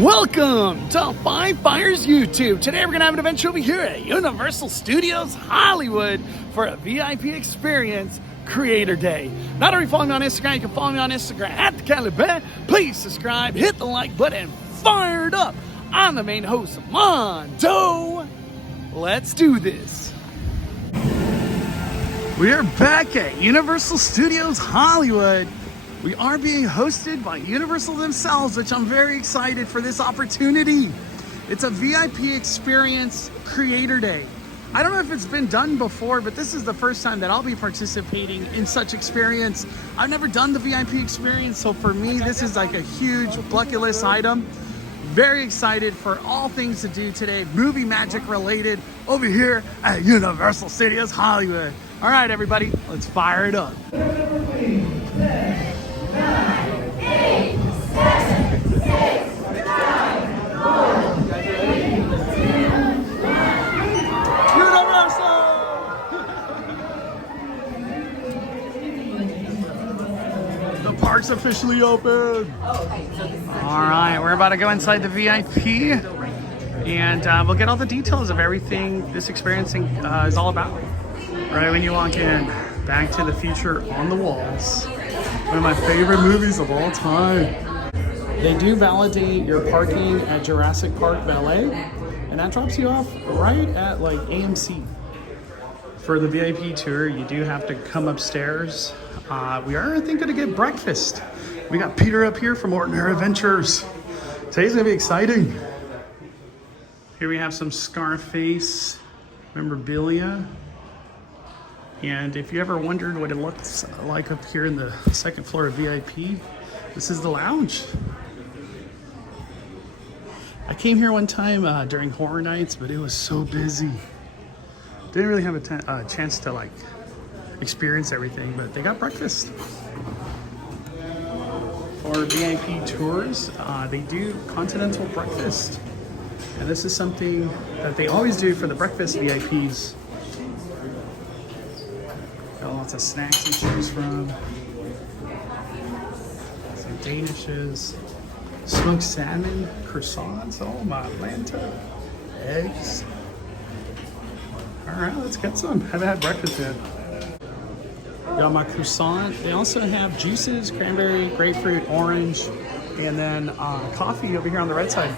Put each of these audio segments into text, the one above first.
Welcome to Five Fires YouTube. Today we're going to have an adventure over here at Universal Studios Hollywood for a VIP experience Creator Day. Not only follow me on Instagram, you can follow me on Instagram at the Calibre. Please subscribe, hit the like button, fire it up. I'm the main host, Mondo. Let's do this. We are back at Universal Studios Hollywood. We are being hosted by Universal themselves, which I'm very excited for this opportunity. It's a VIP experience Creator Day. I don't know if it's been done before, but this is the first time that I'll be participating in such experience. I've never done the VIP experience, so for me, this is like a huge bucket list item. Very excited for all things to do today, movie magic related, over here at Universal Studios Hollywood. All right, everybody, let's fire it up. 9, 8, 7, 6, 5, 4, 3, 2, 1. The park's officially open. All right, we're about to go inside the VIP, and we'll get all the details of everything this experience is all about. Right when you walk in, Back to the Future on the walls. One of my favorite movies of all time. They do validate your parking at Jurassic Park Valet, and that drops you off right at like AMC. For the VIP tour, you do have to come upstairs. We are, I think, gonna get breakfast. We got Peter up here from Ordinary Adventures. Today's gonna be exciting. Here we have some Scarface memorabilia. And if you ever wondered what it looks like up here in the second floor of VIP, this is the lounge. I came here one time during horror nights, but it was so busy. Didn't really have a chance to like experience everything, but they got breakfast. For VIP tours, they do continental breakfast. And this is something that they always do for the breakfast VIPs. Got lots of snacks to choose from. Some Danishes, smoked salmon, croissants, oh my Lanta, eggs. All right, let's get some. Haven't had breakfast yet. Got my croissant. They also have juices, cranberry, grapefruit, orange, and then coffee over here on the red side.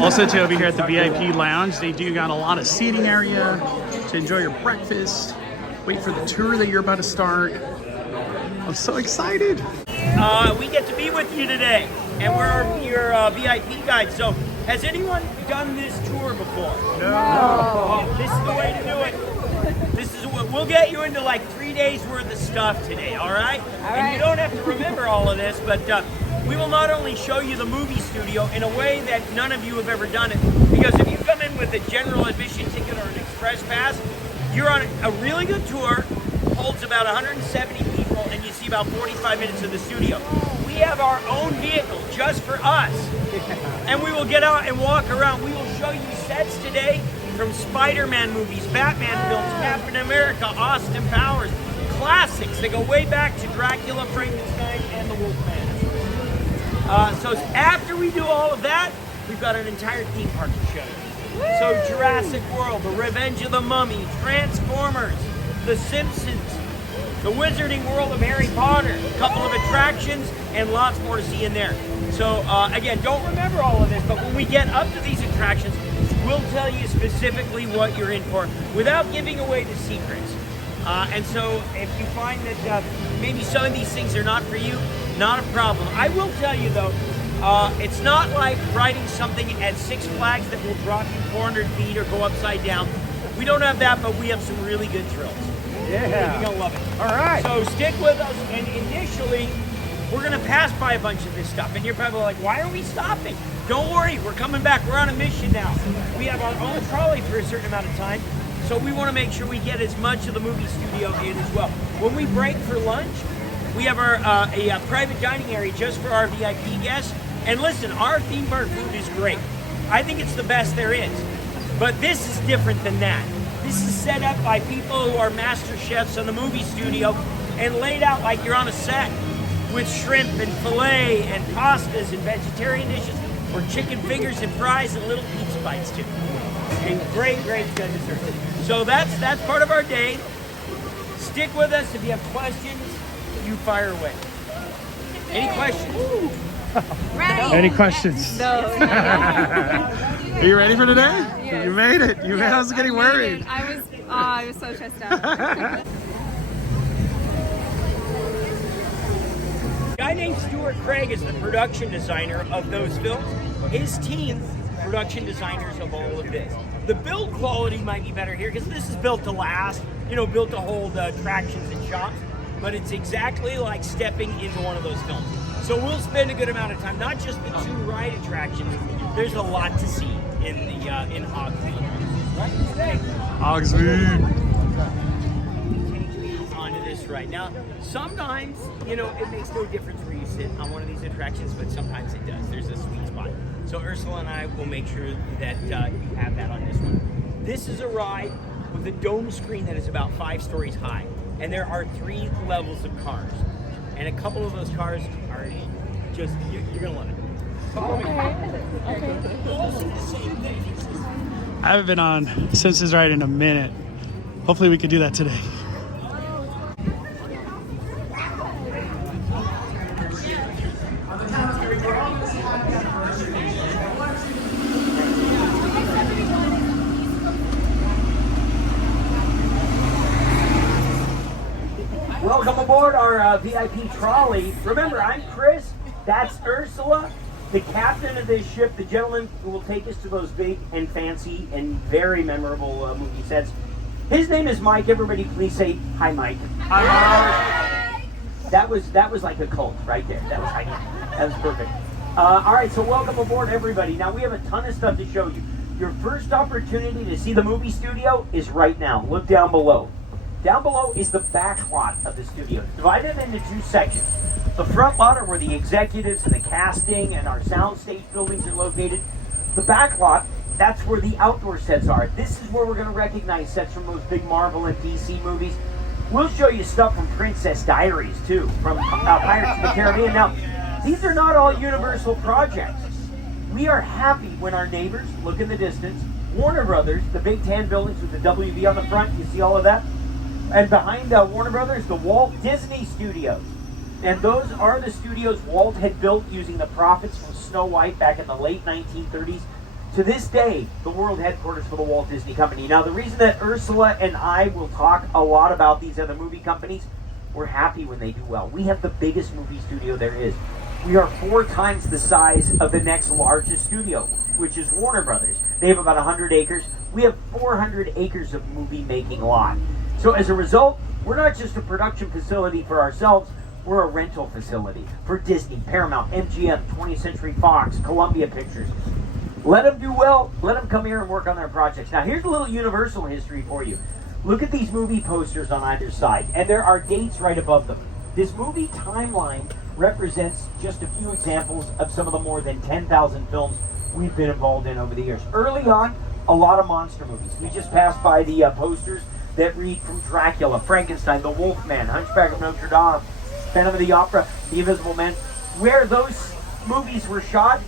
Also, too, over here at the VIP lounge, they do got a lot of seating area to enjoy your breakfast. Wait for the tour that you're about to start. I'm so excited. We get to be with you today, and we're your VIP guide. So, has anyone done this tour before? No. This is the way to do it. This is what we'll get you into, like 3 days worth of stuff today. All right? And you don't have to remember all of this, but we will not only show you the movie studio in a way that none of you have ever done it. Because if you come in with a general admission ticket or an express pass, you're on a really good tour, holds about 170 people, and you see about 45 minutes of the studio. We have our own vehicle just for us. And we will get out and walk around. We will show you sets today from Spider-Man movies, Batman films, Captain America, Austin Powers, classics that go way back to Dracula, Frankenstein, and the Wolfman. So after we do all of that, we've got an entire theme park to show you. So Jurassic World, The Revenge of the Mummy, Transformers, The Simpsons, The Wizarding World of Harry Potter, a couple of attractions, and lots more to see in there. So again, don't remember all of this, but when we get up to these attractions, we'll tell you specifically what you're in for without giving away the secrets. And so if you find that maybe some of these things are not for you, not a problem. I will tell you though, it's not like riding something at Six Flags that will drop you 400 feet or go upside down. We don't have that, but we have some really good thrills. Yeah. You're gonna love it. All right. So stick with us, and initially, we're gonna pass by a bunch of this stuff, and you're probably like, why are we stopping? Don't worry, we're coming back. We're on a mission now. We have our own trolley for a certain amount of time, so we wanna make sure we get as much of the movie studio in as well. When we break for lunch, we have our a private dining area just for our VIP guests. And listen, our theme park food is great. I think it's the best there is. But this is different than that. This is set up by people who are master chefs in the movie studio and laid out like you're on a set with shrimp and filet and pastas and vegetarian dishes. or chicken fingers and fries and little pizza bites too. And great dessert. So that's part of our day. Stick with us. If you have questions, you fire away. Any questions? Right. Any questions? No. Are you ready for today? Yes. You made it. I was getting worried. I was so stressed out. A guy named Stuart Craig is the production designer of those films. His team, production designers of all of this. The build quality might be better here because this is built to last, built to hold attractions and shops, but it's exactly like stepping into one of those films. So we'll spend a good amount of time, not just the 2 ride attractions. There's a lot to see in in Hogsmeade. Right? Hogsmeade. Onto this right now. Sometimes, it makes no difference where you sit on one of these attractions, but sometimes it does. There's a sweet spot. So Ursula and I will make sure that you have that on this one. This is a ride with a dome screen that is about 5 stories high, and there are 3 levels of cars, and a couple of those cars are just you're gonna love it. Follow me. Okay. You'll see the same thing. I haven't been on Simpsons Ride in a minute. Hopefully we could do that today. Welcome aboard our VIP trolley. Remember, I'm Chris. That's Ursula, the captain of this ship, the gentleman who will take us to those big and fancy and very memorable movie sets. His name is Mike. Everybody please say hi, Mike. Hi. That was like a cult right there. That was perfect. All right, so welcome aboard, everybody. Now, we have a ton of stuff to show you. Your first opportunity to see the movie studio is right now. Look down below. Down below is the back lot of the studio. It's divided into 2 sections. The front lot are where the executives and the casting and our soundstage buildings are located. The back lot, that's where the outdoor sets are. This is where we're going to recognize sets from those big Marvel and DC movies. We'll show you stuff from Princess Diaries, too, from Pirates of the Caribbean. Now, these are not all Universal projects. We are happy when our neighbors, look in the distance, Warner Brothers, the big tan buildings with the WB on the front, you see all of that? And behind Warner Brothers, the Walt Disney Studios. And those are the studios Walt had built using the profits from Snow White back in the late 1930s. To this day, the world headquarters for the Walt Disney Company. Now, the reason that Ursula and I will talk a lot about these other movie companies, we're happy when they do well. We have the biggest movie studio there is. We are 4 times the size of the next largest studio, which is Warner Brothers. They have about 100 acres. We have 400 acres of movie-making lot. So as a result, we're not just a production facility for ourselves, we're a rental facility for Disney, Paramount, MGM, 20th Century Fox, Columbia Pictures. Let them do well, let them come here and work on their projects. Now here's a little Universal history for you. Look at these movie posters on either side, and there are dates right above them. This movie timeline represents just a few examples of some of the more than 10,000 films we've been involved in over the years. Early on, a lot of monster movies. We just passed by the posters that read from Dracula, Frankenstein, The Wolfman, Hunchback of Notre Dame, Phantom of the Opera, The Invisible Man. Where those movies were shot,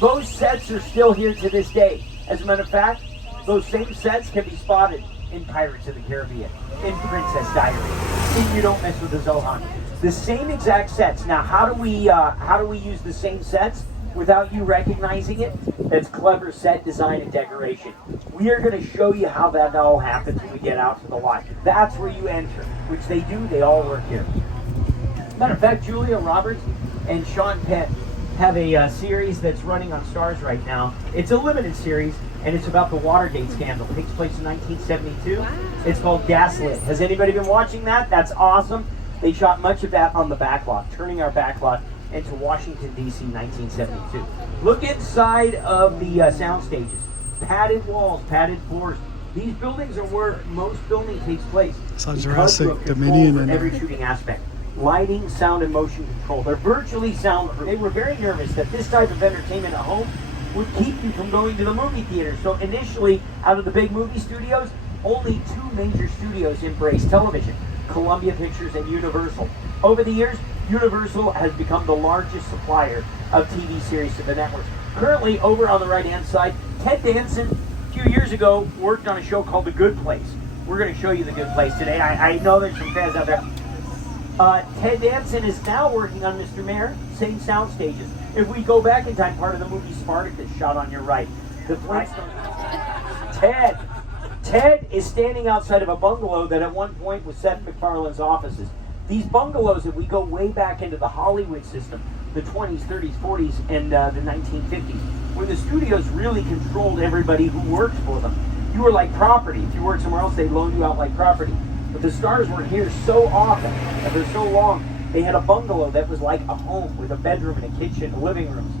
those sets are still here to this day. As a matter of fact, those same sets can be spotted in Pirates of the Caribbean, in Princess Diaries, in You Don't Mess with the Zohan. The same exact sets. Now, how do we use the same sets without you recognizing it? That's clever set design and decoration. We are going to show you how that all happens when we get out to the lot. That's where you enter, which they do. They all work here. Matter of fact, Julia Roberts and Sean Penn have a series that's running on Starz right now. It's a limited series, and it's about the Watergate scandal. It takes place in 1972. Wow. It's called Gaslit. Has anybody been watching that? That's awesome. They shot much of that on the backlot, turning our backlot into Washington, D.C., 1972. Look inside of the sound stages. Padded walls, padded floors. These buildings are where most filming takes place. It's on Jurassic Dominion in every shooting aspect. Lighting, sound, and motion control. They're virtually soundproof. They were very nervous that this type of entertainment at home would keep you from going to the movie theater. So initially, out of the big movie studios, only 2 major studios embraced television, Columbia Pictures and Universal. Over the years, Universal has become the largest supplier of TV series to the networks. Currently, over on the right-hand side, Ted Danson, a few years ago, worked on a show called The Good Place. We're going to show you The Good Place today. I know there's some fans out there. Ted Danson is now working on Mr. Mayor, same sound stages. If we go back in time, part of the movie Spartacus, shot on your right. The Flintstones. Ted is standing outside of a bungalow that at one point was Seth MacFarlane's offices. These bungalows, if we go way back into the Hollywood system, the 20s, 30s, 40s, and the 1950s, when the studios really controlled everybody who worked for them. You were like property. If you worked somewhere else, they'd loan you out like property. But the stars were here so often and for so long, they had a bungalow that was like a home with a bedroom and a kitchen and living rooms.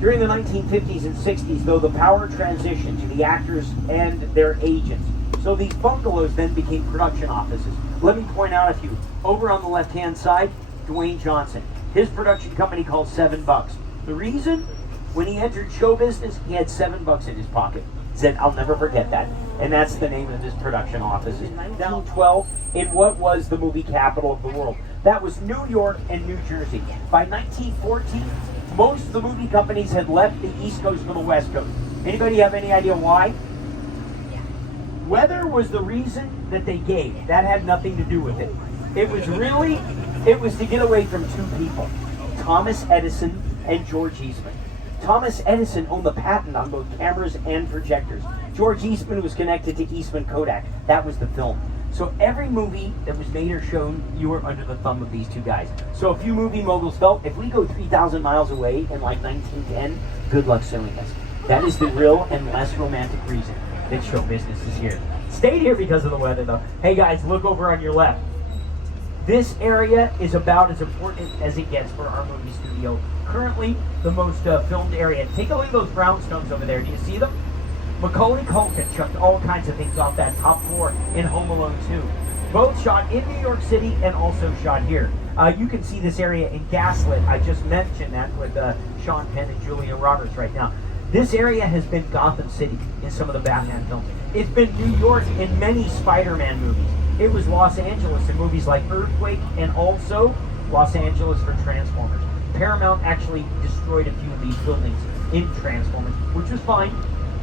During the 1950s and 60s, though, the power transitioned to the actors and their agents. So these bungalows then became production offices. Let me point out a few. Over on the left-hand side, Dwayne Johnson. His production company called $7. The reason? When he entered show business, he had $7 in his pocket. He said, I'll never forget that. And that's the name of his production offices. 1912, in what was the movie capital of the world. That was New York and New Jersey. By 1914, most of the movie companies had left the East Coast for the West Coast. Anybody have any idea why? Weather was the reason that they gave. That had nothing to do with it. It was to get away from two people, Thomas Edison and George Eastman. Thomas Edison owned the patent on both cameras and projectors. George Eastman was connected to Eastman Kodak. That was the film. So every movie that was made or shown, you were under the thumb of these two guys. So a few movie moguls felt, if we go 3,000 miles away in like 1910, good luck suing us. That is the real and less romantic reason that show business is here. Stayed here because of the weather though. Hey guys, look over on your left. This area is about as important as it gets for our movie studio. Currently, the most filmed area. Take a look at those brownstones over there. Do you see them? Macaulay Culkin chucked all kinds of things off that top floor in Home Alone 2. Both shot in New York City and also shot here. You can see this area in Gaslit. I just mentioned that with Sean Penn and Julia Roberts right now. This area has been Gotham City in some of the Batman films. It's been New York in many Spider-Man movies. It was Los Angeles in movies like Earthquake and also Los Angeles for Transformers. Paramount actually destroyed a few of these buildings in Transformers, which was fine.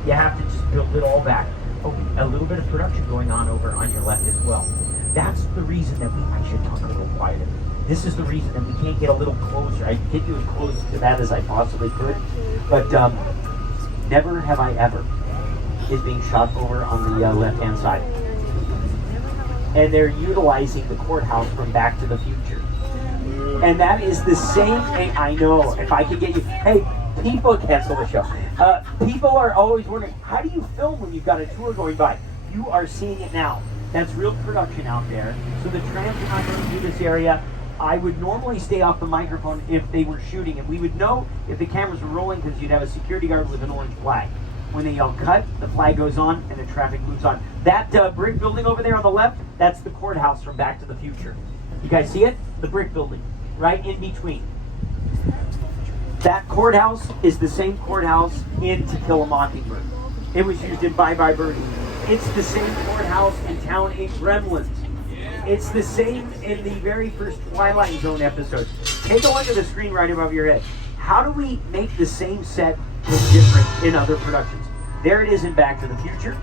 You have to just build it all back. Oh, a little bit of production going on over on your left as well. That's the reason that I should talk a little quieter. This is the reason that we can't get a little closer. I get you as close to that as I possibly could, but Never Have I Ever is being shot over on the left-hand side. And they're utilizing the courthouse from Back to the Future. And that is the same thing. I know, if I could get you, hey, people cancel the show. People are always wondering, how do you film when you've got a tour going by? You are seeing it now. That's real production out there. So the trams are not going to do this area. I would normally stay off the microphone if they were shooting, and we would know if the cameras were rolling because you'd have a security guard with an orange flag. When they yell cut, the flag goes on and the traffic moves on. That brick building over there on the left, that's the courthouse from Back to the Future. You guys see it? The brick building, right in between. That courthouse is the same courthouse in To Kill a Mockingbird. It was used in Bye Bye Birdie. It's the same courthouse in Town in Gremlins. It's the same in the very first Twilight Zone episode. Take a look at the screen right above your head. How do we make the same set look different in other productions? There it is in Back to the Future.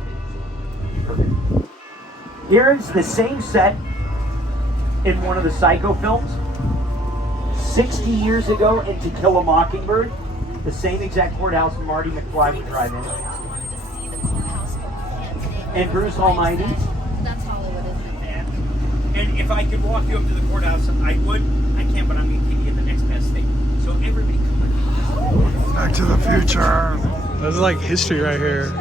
Perfect. Here is the same set in one of the Psycho films. 60 years ago in To Kill a Mockingbird, the same exact courthouse Marty McFly would drive in. And Bruce Almighty. That's Hollywood, isn't it? And if I could walk you up to the courthouse, I would. I can't, but I'm going to take you to the next best thing. So everybody come on. Back to the Future. This is like history right here.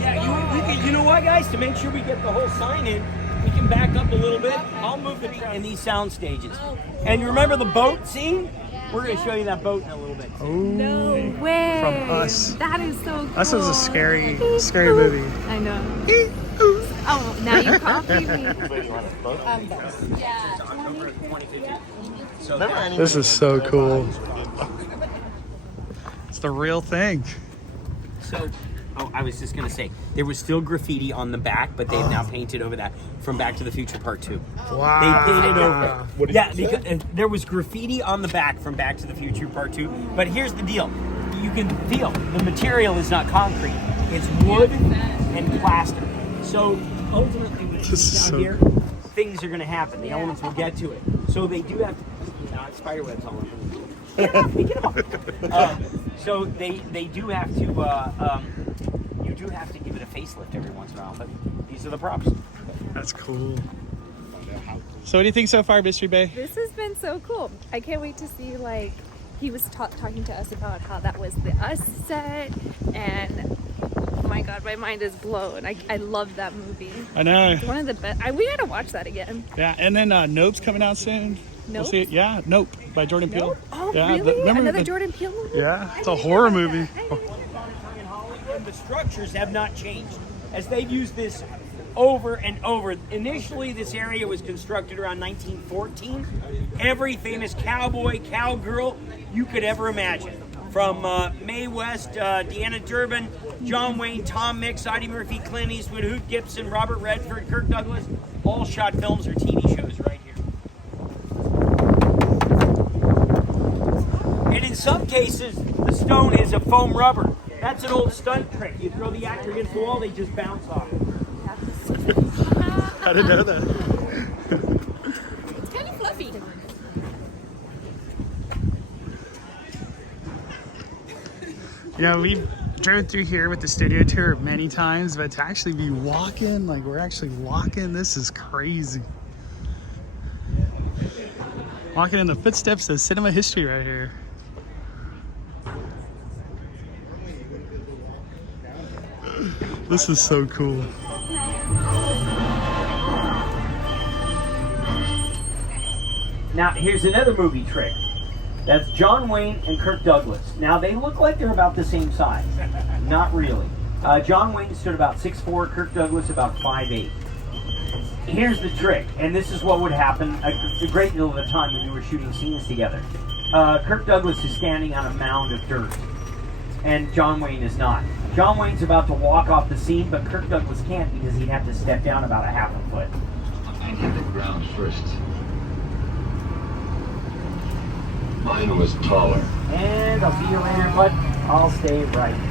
Yeah, you know what, guys? To make sure we get the whole sign in, we can back up a little bit. I'll move the in these sound stages. And you remember the boat scene? We're going to show you that boat in a little bit. No way. From Us. That is so cool. Us is a scary movie. I know. Oh, now you copied me. Yeah. This is so cool. It's the real thing. So, Oh, I was just gonna say there was still graffiti on the back, but they've now painted over that from Back to the Future Part 2. Wow. They painted over it. Yeah, because there was graffiti on the back from Back to the Future Part 2. But here's the deal: you can feel the material is not concrete; it's wood and plaster. So ultimately, when it's down here, things are gonna happen. The elements will get to it. So they do have. Spider webs all over. Get them off. So they do have to. You do have to give it a facelift every once in a while, but these are the props. That's cool. So what do you think so far, Mystery Bay? This has been so cool. I can't wait to see, like, he was talking to us about how that was the Us set, and oh my god, my mind is blown. I love that movie. I know. It's one of the best. We gotta watch that again. Yeah, and then Nope's coming out soon. Nope. We'll see it. Yeah, Nope by Jordan Peele. Nope? Oh, yeah, really? Another Jordan Peele movie? Yeah, it's a horror movie. The structures have not changed, as they've used this over and over. Initially, this area was constructed around 1914. Every famous cowboy, cowgirl you could ever imagine. From Mae West, Deanna Durbin, John Wayne, Tom Mix, Eddie Murphy, Clint Eastwood, Hoot Gibson, Robert Redford, Kirk Douglas, all shot films or TV shows right here. And in some cases, the stone is a foam rubber. That's an old stunt trick. You throw the actor against the wall, they just bounce off. I didn't know that. It's kind of fluffy. Yeah, we've driven through here with the studio tour many times, but to actually be walking, like we're actually walking, this is crazy. Walking in the footsteps of cinema history right here. This is so cool. Now, here's another movie trick. That's John Wayne and Kirk Douglas. Now, they look like they're about the same size. Not really. John Wayne stood about 6'4", Kirk Douglas about 5'8". Here's the trick, and this is what would happen a great deal of the time when you were shooting scenes together. Kirk Douglas is standing on a mound of dirt, and John Wayne is not. John Wayne's about to walk off the scene, but Kirk Douglas can't because he'd have to step down about a half a foot. I hit the ground first. Mine was taller. And I'll see you later, bud. I'll stay right here.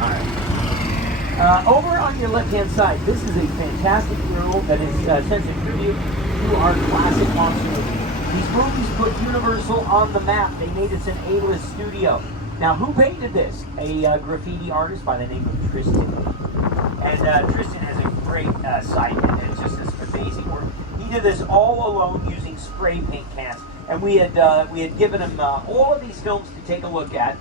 All right. Over on your left-hand side, this is a fantastic mural that is sends a tribute to our classic monster movie. These movies put Universal on the map. They made us an A-list studio. Now, who painted this? A graffiti artist by the name of Tristan. And Tristan has a great site, and it's just this amazing work. He did this all alone using spray paint cans. And we had given him all of these films to take a look at,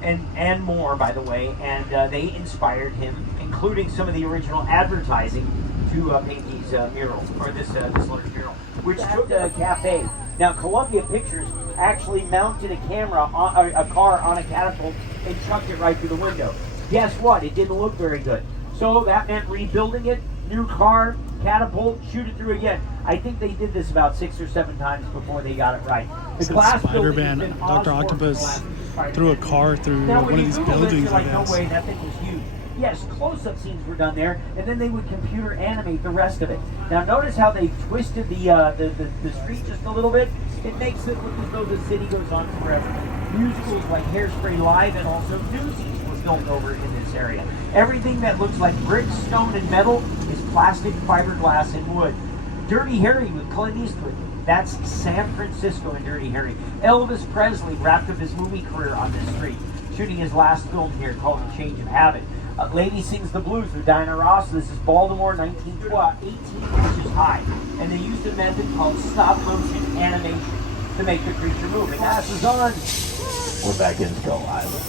and more, by the way. And they inspired him, including some of the original advertising, to paint these murals, or this large mural, which took a cafe. Now, Columbia Pictures actually mounted a camera on a car on a catapult and chucked it right through the window. Guess what? It didn't look very good. So that meant rebuilding it, new car, catapult, shoot it through again. I think they did this about 6 or 7 times before they got it right. The glass Spider-Man, Dr. Octopus threw a car through one of these buildings, I guess. No way, that thing was huge. Yes, close-up scenes were done there, and then they would computer animate the rest of it. Now notice how they twisted the street just a little bit. It makes it look as though the city goes on forever. Musicals like Hairspray Live and also Newsies were filmed over in this area. Everything that looks like brick, stone, and metal is plastic, fiberglass, and wood. Dirty Harry with Clint Eastwood. That's San Francisco in Dirty Harry. Elvis Presley wrapped up his movie career on this street, shooting his last film here called A Change of Habit. Lady Sings the Blues with Diana Ross. This is Baltimore, 1912, 18 inches high. And they used a method called stop-motion animation to make the creature move. And passes on. We're back in Skull Island.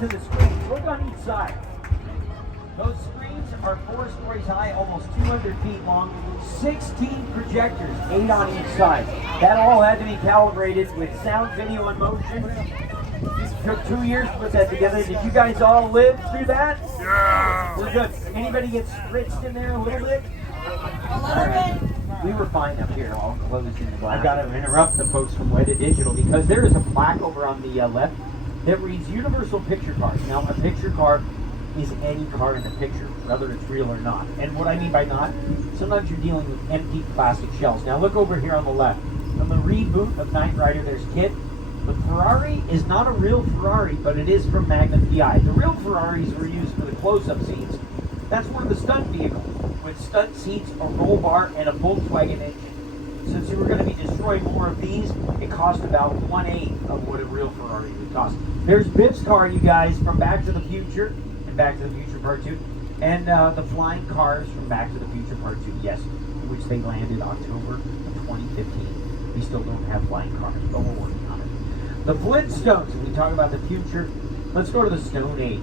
To the screens. Look on each side. Those screens are 4 stories high, almost 200 feet long, 16 projectors, 8 on each side. That all had to be calibrated with sound, video, and motion. It took 2 years to put that together. Did you guys all live through that? Yeah. We're good. Anybody get spritzed in there a little bit? A little bit. We were fine up here. I'll close in the glass. I've got to interrupt the folks from Weta Digital because there is a plaque over on the left that reads Universal Picture Cars. Now, a picture car is any car in the picture, whether it's real or not. And what I mean by not, sometimes you're dealing with empty plastic shells. Now, look over here on the left. From the reboot of Knight Rider, there's Kit. The Ferrari is not a real Ferrari, but it is from Magnum PI. The real Ferraris were used for the close-up scenes. That's one of the stunt vehicles, with stunt seats, a roll bar, and a Volkswagen engine. Since you were going to be destroying more of these, it cost about 1/8 of what a real Ferrari would cost. There's Biff's car, you guys, from Back to the Future, and Back to the Future Part 2, and the flying cars from Back to the Future Part 2, yes, which they landed October of 2015. We still don't have flying cars, but we're working on it. The Flintstones, if we talk about the future, let's go to the Stone Age.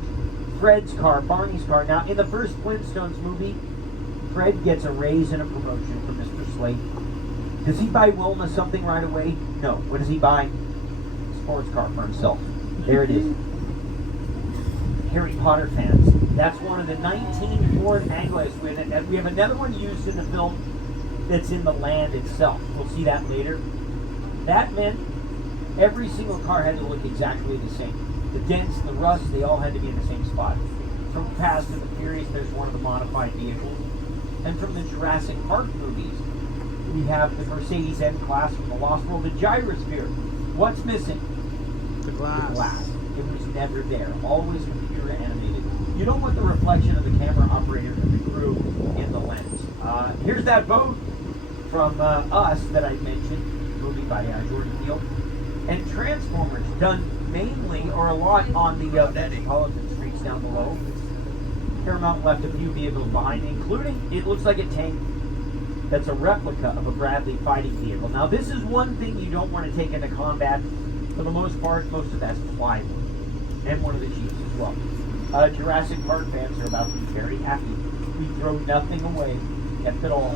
Fred's car, Barney's car. Now, in the first Flintstones movie, Fred gets a raise and a promotion from Mr. Slate. Does he buy Wilma something right away? No. What does he buy? Sports car for himself. There it is. Harry Potter fans. That's one of the 19 Ford Anglos with it. And we have another one used in the film that's in the land itself. We'll see that later. That meant every single car had to look exactly the same. The dents, the rust, they all had to be in the same spot. From Fast and the Furious, there's one of the modified vehicles. And from the Jurassic Park movies, we have the Mercedes M-Class from the Lost World, the gyrosphere. What's missing? The glass. The glass. It was never there. Always computer animated. You don't want the reflection of the camera operator and the crew in the lens. Here's that boat from Us that I mentioned, movie by Jordan Peele. And Transformers, done mainly or a lot on the metropolitan streets down below. Paramount left a few vehicles behind, including, it looks like a tank that's a replica of a Bradley fighting vehicle. Now, this is one thing you don't want to take into combat. For the most part, most of that's plywood. And one of the Jeeps as well. Jurassic Park fans are about to be very happy. We throw nothing away, kept it all.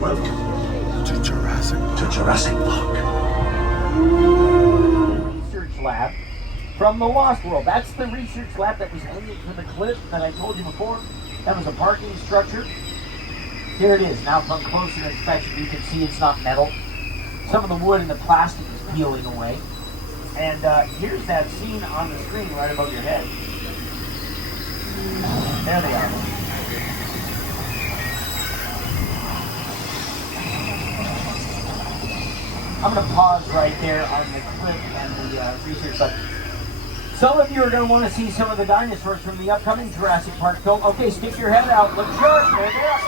Welcome to Jurassic Park. Research lab from the Lost World. That's the research lab that was hanging from the cliff that I told you before. That was a parking structure. Here it is. Now from closer inspection, you can see it's not metal. Some of the wood and the plastic is peeling away. And here's that scene on the screen right above your head. There they are. I'm going to pause right there on the clip and the research lab. Some of you are going to want to see some of the dinosaurs from the upcoming Jurassic Park film. Okay, stick your head out. Look sharp. There they are.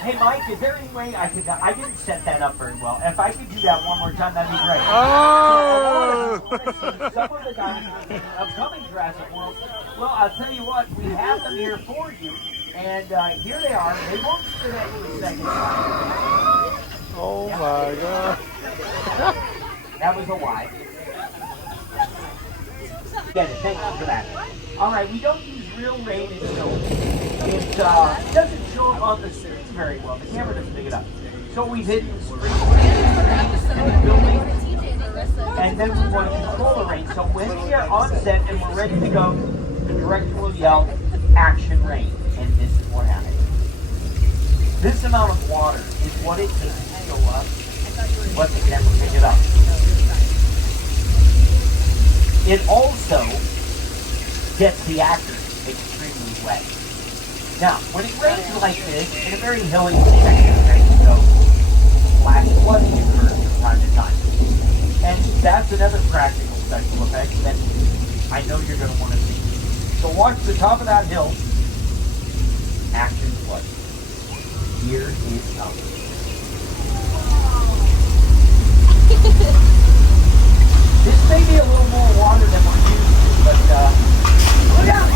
Hey, Mike, is there any way I could... I didn't set that up very well. If I could do that one more time, that'd be great. Oh! So I want to see some of the dinosaurs in the upcoming Jurassic World. Well, I'll tell you what. We have them here for you. And here they are. They won't spit at you a second time. Oh, my God. That was a lie. Get it. Thank you for that. All right, we don't use real rain and snow. It doesn't show up on the screen very well. The camera doesn't pick it up. So we've hidden spring in the building. And then we want to control the rain. So when we are on set and we're ready to go, the director will yell, "Action rain." And this is what happens. This amount of water is what it takes to fill up Let the camera pick it up. It also gets the actors extremely wet. Now, when it rains like this, in a very hilly section of Mexico, flash flooding occurs from time to time. And that's another practical special effect that I know you're going to want to see. So watch the top of that hill. Action flood. Here it comes. This may be a little more water than we're used to, but look out!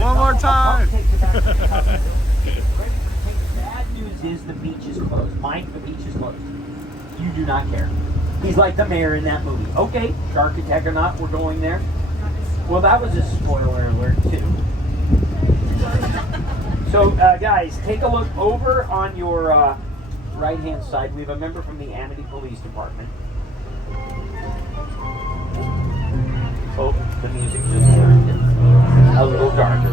One more time. Bad news is the beach is closed. Mike, the beach is closed. You do not care. He's like the mayor in that movie. Okay, shark attack or not, we're going there. Well, that was a spoiler alert too. So, guys, take a look over on your right-hand side. We have a member from the Amity Police Department. Oh, the music just turned a little darker.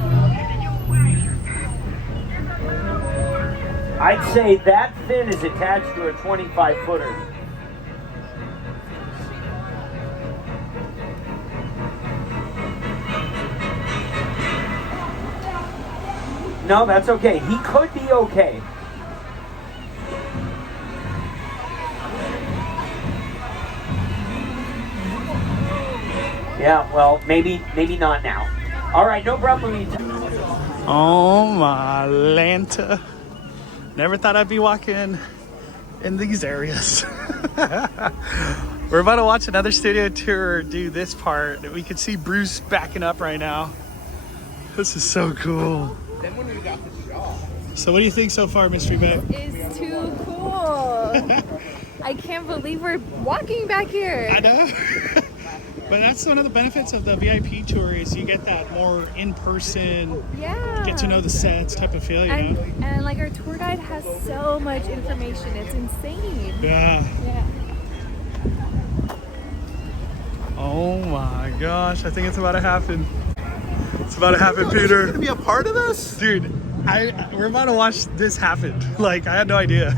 I'd say that fin is attached to a 25-footer. No, that's okay. He could be okay. Yeah, well, maybe not now. All right, no problem. Oh my Lanta. Never thought I'd be walking in these areas. We're about to watch another studio tour do this part. We can see Bruce backing up right now. This is so cool. Then when we got the shot. So what do you think so far, Mystery Babe? It's too cool. I can't believe we're walking back here. I know. But that's one of the benefits of the VIP tour is you get that more in-person, Yeah. get to know the sets type of feel, you know? And like our tour guide has so much information. It's insane. Yeah. Yeah. Oh my gosh, I think it's about to happen. It's about to happen, Peter. You're gonna be a part of this? Dude, we're about to watch this happen. Like, I had no idea.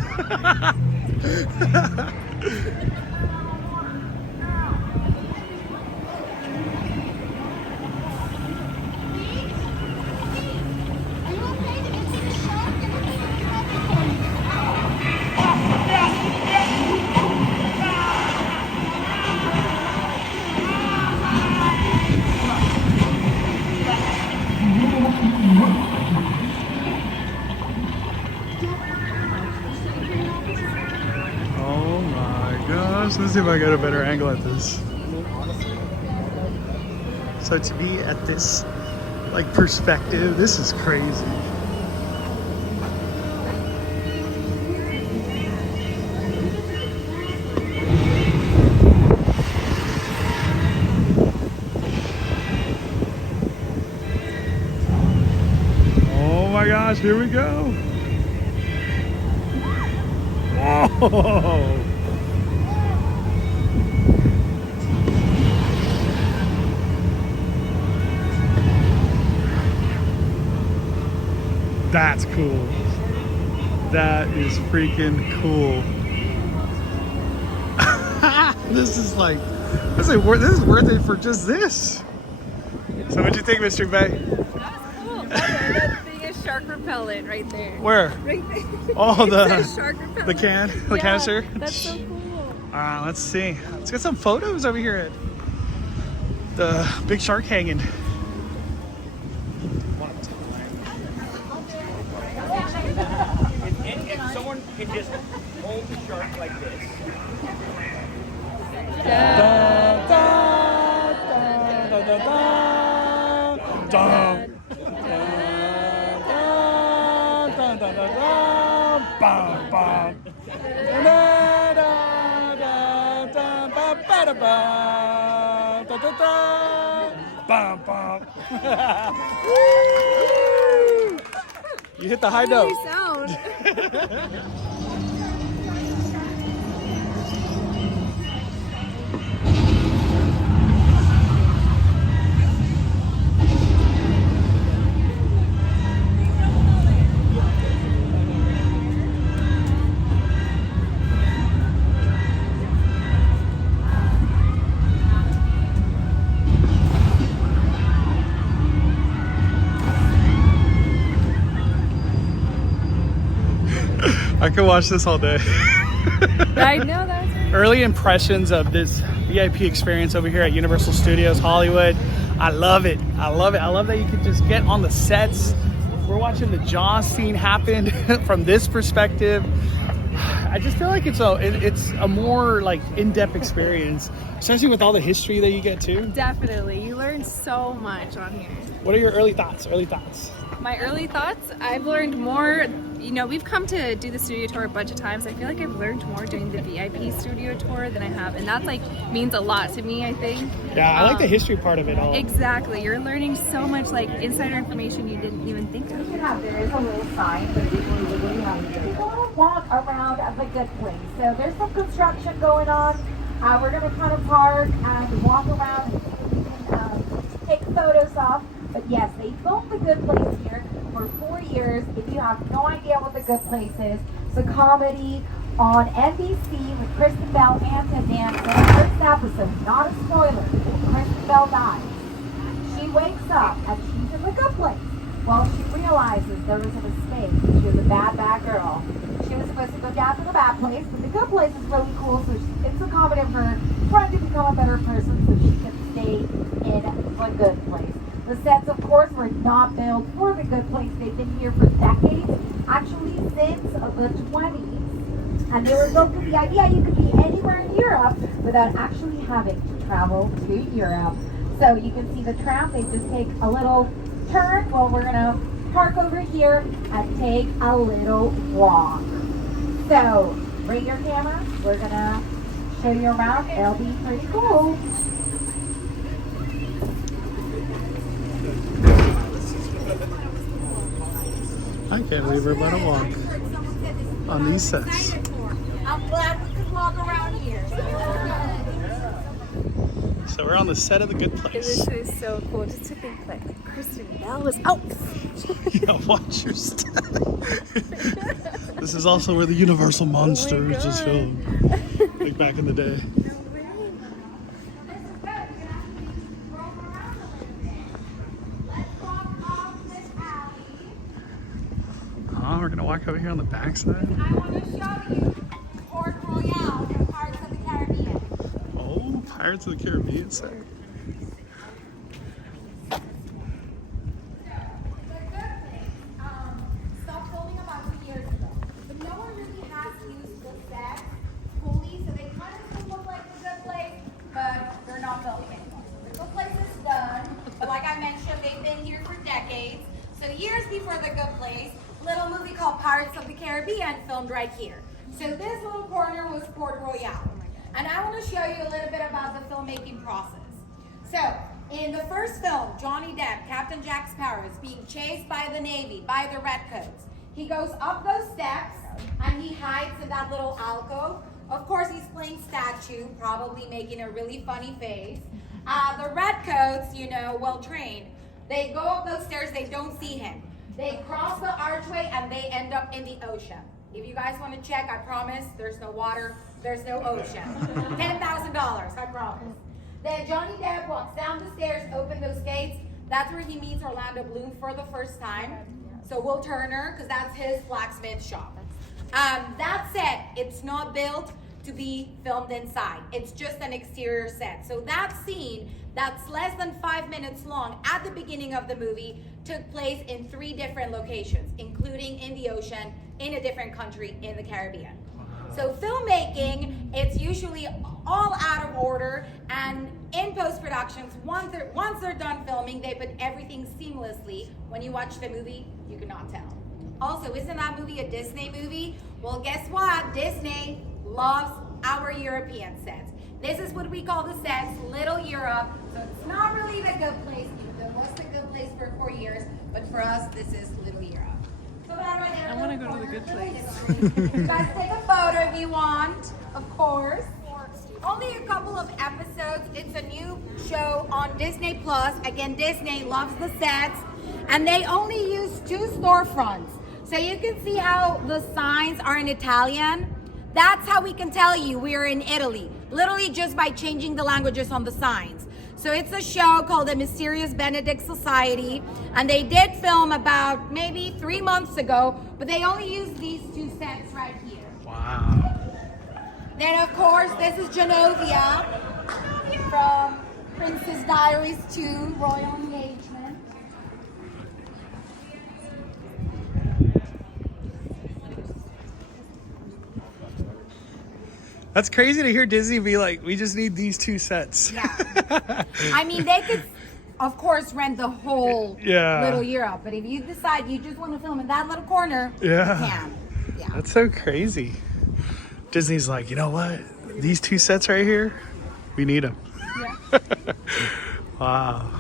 Oh my gosh, let's see if I get a better angle at this. So to be at this like perspective, this is crazy. Oh my gosh, here we go. Whoa. That's cool. That is freaking cool. This is worth it for just this. So what'd you think, Mr. Bay? That was cool. That thing is shark repellent right there. Where? Right there. Oh, It says shark repellent. the Yeah, canister. That's so cool. Let's see. Let's get some photos over here at the big shark hanging. If someone can just hold the shark like this. You hit the high note. Sound. could watch this all day. I know that's Early impressions of this VIP experience over here at Universal Studios Hollywood. I love it. I love it. I love that you can just get on the sets. We're watching the Jaws scene happen from this perspective. I just feel like it's a more like in-depth experience, especially with all the history that you get too. definitely. You learn so much on here. What are your early thoughts? Early thoughts. My early thoughts, I've learned more. You know, we've come to do the studio tour a bunch of times. I feel like I've learned more doing the VIP studio tour than I have, and that's like means a lot to me, I think. Yeah, I like the history part of it all. Exactly. You're learning so much like insider information you didn't even think of. There is a little sign, but usually you want to walk around the good place. So there's some construction going on. We're going to kind of park and walk around and see if we can take photos off. But yes, they filmed The Good Place here for 4 years. If you have no idea what The Good Place is, it's a comedy on NBC with Kristen Bell and Ted Danson. The first episode, not a spoiler, Kristen Bell dies. She wakes up and she's in The Good Place. Well, she realizes there was a mistake. She was a bad girl. She was supposed to go down to the bad place, but The Good Place is really cool. So it's a comedy of her trying to become a better person so she can stay in The Good Place. The sets, of course, were not built for The Good Place. They've been here for decades, actually since the 20s. And they were built with the idea you could be anywhere in Europe without actually having to travel to Europe. So you can see the tram, they just take a little turn. Well, we're gonna park over here and take a little walk. So bring your camera, we're gonna show you around. It'll be pretty cool. I can't believe we're about to walk on these sets. I'm glad we could walk around here. So we're on the set of The Good Place. This is so cool just to think like Kristen Bell was out. Yeah, watch your step. This is also where the Universal Monsters was filmed, like back in the day. Oh, we're gonna walk over here on the backside. I want to show you Port Royale and Pirates of the Caribbean. Oh, Pirates of the Caribbean set. Stopped filming about 2 years ago. But no one really has used the set fully, so they kind of still look like The Good Place, but they're not filming anymore. The Good Place is done. But like I mentioned, they've been here for decades. So years before The Good Place, little movie called Pirates of the Caribbean filmed right here. So this little corner was Port Royale. And I want to show you a little bit about the filmmaking process. So, in the first film, Johnny Depp, Captain Jack Sparrow, is being chased by the Navy, by the Redcoats. He goes up those steps and he hides in that little alcove. Of course, he's playing statue, probably making a really funny face. The Redcoats, you know, well trained, they go up those stairs, they don't see him. They cross the archway and they end up in the ocean. If you guys want to check, I promise, there's no water, there's no ocean. $10,000, I promise. Then Johnny Depp walks down the stairs, open those gates. That's where he meets Orlando Bloom for the first time. So Will Turner, because that's his blacksmith shop. That set, it's not built to be filmed inside. It's just an exterior set. So that scene, that's less than 5 minutes long at the beginning of the movie, took place in 3 different locations, including in the ocean, in a different country in the Caribbean. So filmmaking, it's usually all out of order, and in post-productions, once they're done filming, they put everything seamlessly. When you watch the movie, you cannot tell. Also, isn't that movie a Disney movie? Well, guess what? Disney loves our European sets. This is what we call the sets, Little Europe. So it's not really The Good Place, even though it was The Good Place for 4 years, but for us, this is Little Europe. So I want to go to The Good Place. You guys take a photo if you want, of course. Only a couple of episodes. It's a new show on Disney Plus. Again, Disney loves the sets, and they only use 2 storefronts. So you can see how the signs are in Italian. That's how we can tell you we're in Italy, literally just by changing the languages on the signs. So it's a show called The Mysterious Benedict Society, and they did film about maybe 3 months ago, but they only used these 2 sets right here. Wow. Then, of course, this is Genovia from Princess Diaries 2, Royal Engagement. That's crazy to hear Disney be like, we just need these 2 sets. Yeah. I mean, they could, of course, rent the whole little Europe, but if you decide you just want to film in that little corner, you can. Yeah. That's so crazy. Disney's like, you know what? These 2 sets right here, we need them. Yeah. Wow.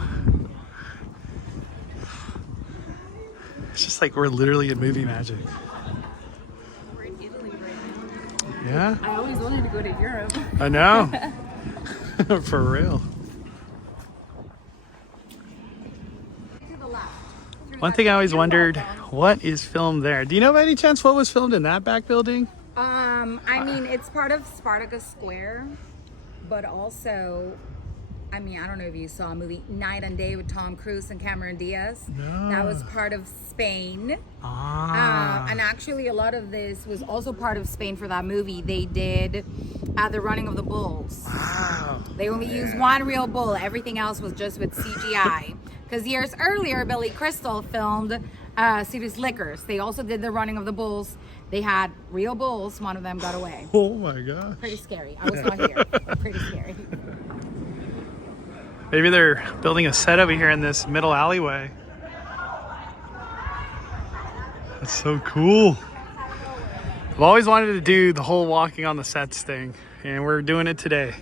It's just like we're literally in movie magic. We're in Italy right now. Yeah, I always wanted to go to Europe. I know. For real. One thing I always wondered, what is filmed there? Do you know by any chance what was filmed in that back building? I mean, it's part of Spartacus Square, but also, I mean, I don't know if you saw a movie Night and Day with Tom Cruise and Cameron Diaz. No. That was part of Spain. And actually, a lot of this was also part of Spain for that movie. They did the running of the bulls. Wow. They only used one real bull. Everything else was just with CGI. Because years earlier, Billy Crystal filmed City's Liquors. They also did the running of the bulls. They had real bulls. One of them got away. Oh my gosh. Pretty scary. I was not here. Pretty scary. Maybe they're building a set over here in this middle alleyway. That's so cool. I've always wanted to do the whole walking on the sets thing, and we're doing it today.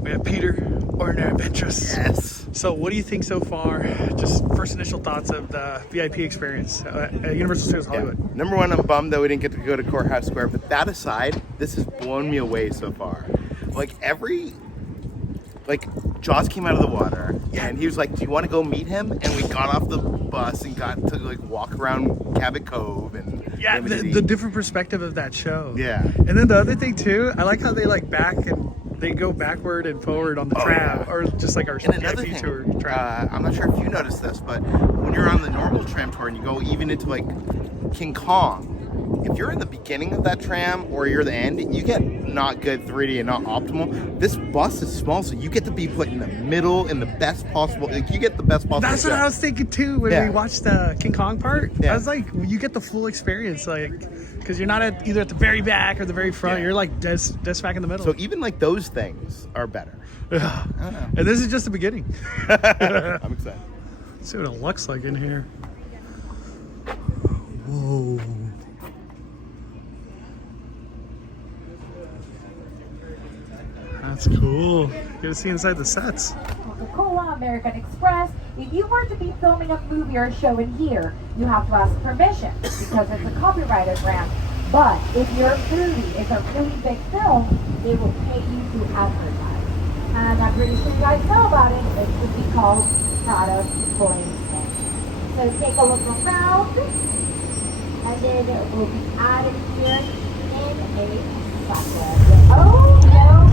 We have Peter, Ordinary Adventures. Yes. So what do you think so far? Just first initial thoughts of the VIP experience at Universal Studios Hollywood. Number one, I'm bummed that we didn't get to go to Courthouse Square, but that aside, this has blown me away so far. Jaws came out of the water, and he was like, do you want to go meet him? And we got off the bus and got to walk around Cabot Cove and the different perspective of that show. Yeah. And then the other thing too, I like how they back and they go backward and forward on the tram, or just like our And another VIP thing, tour tram. I'm not sure if you noticed this, but when you're on the normal tram tour and you go even into King Kong, if you're in the beginning of that tram or you're the end, you get not good 3D and not optimal. This bus is small, so you get to be put in the middle in the best possible. You get the best possible. That's what I was thinking too when we watched the King Kong part. Yeah. I was like, you get the full experience, because you're not either at the very back or the very front. Yeah. You're dead smack in the middle. So even those things are better. Yeah. I don't know. And this is just the beginning. I'm excited. Let's see what it looks like in here. Whoa. That's cool. You get to see inside the sets. Coca-Cola, American Express. If you were to be filming a movie or a show in here, you have to ask permission because it's a copyrighted brand. But if your movie is a really big film, they will pay you to advertise. And I'm pretty sure you guys know about it. It should be called product placement. So take a look around, and then it will be added here in a second. Oh no!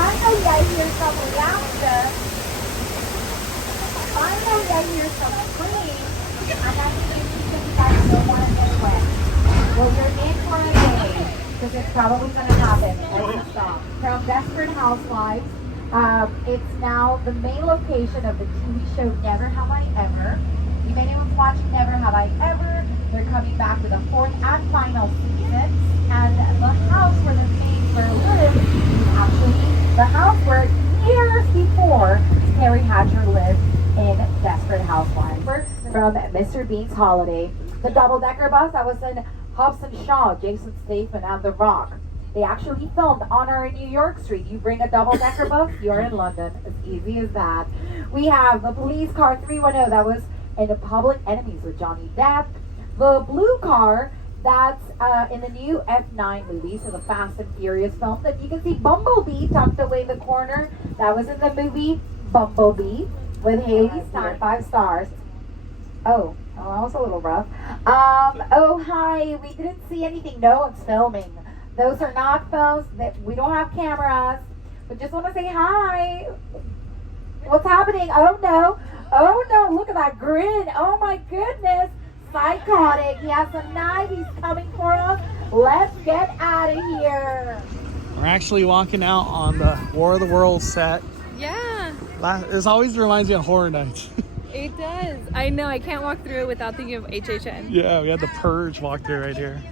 finally I hear some laughter. Finally I hear some screams. And that's because you guys don't want to get wet. Well, you're in for a day, because it's probably going to happen every stop. From Desperate Housewives, it's now the main location of the TV show Never Have I Ever. If anyone's watching Never Have I Ever, they're coming back with a fourth and final season. And the house where the main girl lives is actually the house where years before Terry Hatcher lived in Desperate Housewives. From Mr. Bean's Holiday, the double-decker bus that was in Hobson Shaw, Jason Statham, and The Rock. They actually filmed on our New York Street. You bring a double-decker bus, you're in London. As easy as that. We have the police car 310 that was in the Public Enemies with Johnny Depp. The blue car that's in the new F9 movie, so the Fast and Furious film. That you can see Bumblebee tucked away in the corner. That was in the movie Bumblebee with Haley Stein, 5 stars. Oh, that was a little rough. Oh, hi. We didn't see anything. No one's filming. Those are not phones. We don't have cameras. But just want to say hi. What's happening? Oh, no. Oh, no. Look at that grin. Oh, my goodness. Psychotic. He has a knife. He's coming for us. Let's get out of here. We're actually walking out on the WaterWorld set. Yeah, This always reminds me of Horror Nights. it does. I know. I can't walk through it without thinking of HHN. Yeah, we had the Purge walk through right here.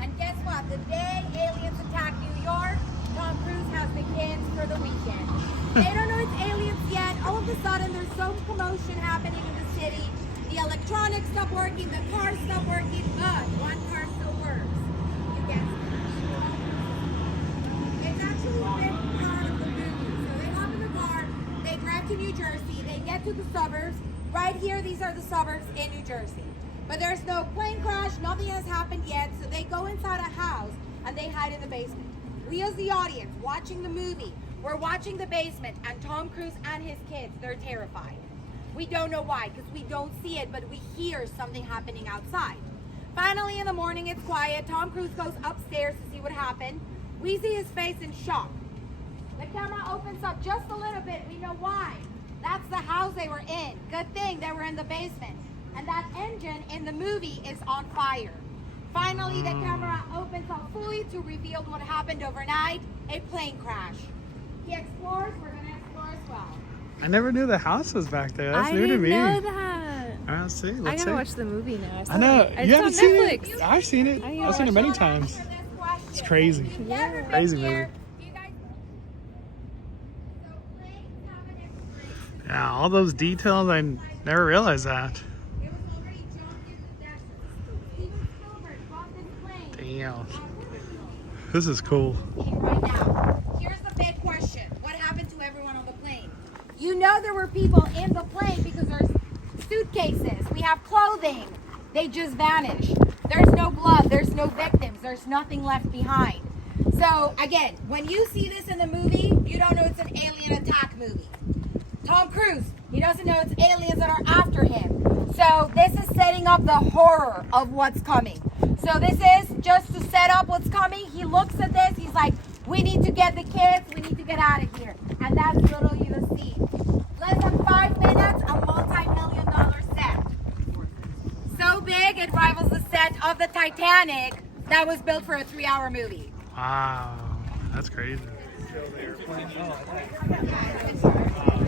And guess what? The day aliens attack New York, Tom Cruise has the kids for the weekend. They don't know it's aliens yet. All of a sudden, there's some commotion happening in the city. The electronics stop working, the cars stop working, but one car still works. You guess it. It's actually a big part of the movie. So they hop in the car, they drive to New Jersey, they get to the suburbs. Right here, these are the suburbs in New Jersey. But there's no plane crash, nothing has happened yet, so they go inside a house and they hide in the basement. We as the audience, watching the movie, we're watching the basement, and Tom Cruise and his kids, they're terrified. We don't know why, because we don't see it, but we hear something happening outside. Finally, in the morning, it's quiet. Tom Cruise goes upstairs to see what happened. We see his face in shock. The camera opens up just a little bit. We know why. That's the house they were in. Good thing they were in the basement. And that engine in the movie is on fire. Finally, the camera opens up fully to reveal what happened overnight, a plane crash. He explores, we're going to explore as well. I never knew the house was back there. That's I new to didn't me. know that. Let's see. I Let's gotta see. watch the movie now. I know. It's You on haven't seen Netflix. it? I've seen it. I I've seen it many times. It's crazy. Yeah. Crazy movie. You guys... So planes have an expiration. Yeah, all those details, I never realized that. It was already jumped into death. Steven Spielberg bought this plane. Damn. This is cool. Right now. Here's the big question. What happened to everyone on the plane? You know there were people in the plane because there's suitcases. We have clothing. They just vanished. There's no blood. There's no victims. There's nothing left behind. So again, when you see this in the movie, you don't know it's an alien attack movie. Tom Cruise, he doesn't know it's aliens that are after him. So this is setting up the horror of what's coming. So this is just to set up what's coming. He looks at this, he's like, we need to get the kids, we need to get out of here. And that's literally the scene. Less than 5 minutes, a multi-million-dollar set. So big, it rivals the set of the Titanic that was built for a 3-hour movie. Wow. That's crazy.